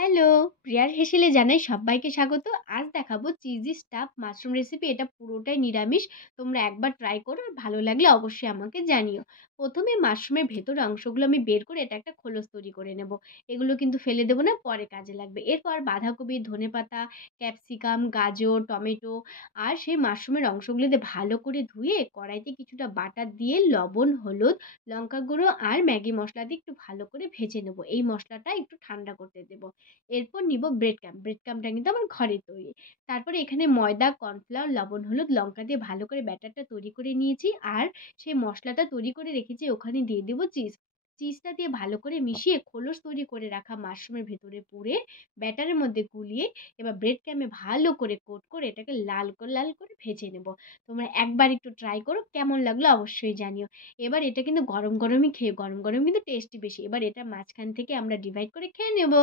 Hello! প্রিয়ার হেসেলে জানাই সব্বাইকে স্বাগত। আজ দেখাবো চিজি স্টাফ মাশরুম রেসিপি। এটা পুরোটাই নিরামিষ। তোমরা একবার ট্রাই করো। আর ভালো লাগলে অবশ্যই আমাকে জানিও। ১ম এ মাশরুমের ভেতরের অংশগুলো আমি বের করে এটা একটা খোলস তৈরি করে নেব। এগুলো কিন্তু ফেলে দেব না, পরে কাজে লাগবে। এরপর বাঁধাকপি, ধনেপাতা, ক্যাপসিকাম, গাজর, টমেটো আর সেই মাশরুমের অংশগুলো দিয়ে ভালো করে ধুয়ে কড়াইতে কিছুটা বাটার দিয়ে লবণ, হলুদ, লঙ্কা গুঁড়ো আর ম্যাগি মসলা দিয়ে একটু ভালো করে ভেজে নেব। এই মসলাটা একটু ঠান্ডা করতে দেব। এরপর নিব ব্রেড ক্রাম্ব। ব্রেড ক্রাম্বটা কিন্তু আমার ঘরের তৈরি। তারপরে এখানে ময়দা, কর্নফ্লাওয়ার, লবণ, হলুদ, লঙ্কা দিয়ে ভালো করে ব্যাটারটা তৈরি করে নিয়েছি। আর সেই মসলাটা তৈরি করে রেখেছি ওখানে দিয়ে দেব চিজ। চিজটা দিয়ে ভালো করে মিশিয়ে খোলস তৈরি করে রাখা মাশরুমের ভেতরে পুরে ব্যাটারের মধ্যে গুলিয়ে এবার ব্রেড ক্রাম্বে ভালো করে কোট করে এটাকে লাল করে ভেজে নেব। তোমরা একবার একটু ট্রাই করো। কেমন লাগলো অবশ্যই জানিও। এবার এটা কিন্তু গরম গরমই খেয়ে গরম গরম কিন্তু টেস্টি বেশি। এবার এটা মাঝখান থেকে আমরা ডিভাইড করে খেয়ে নেব।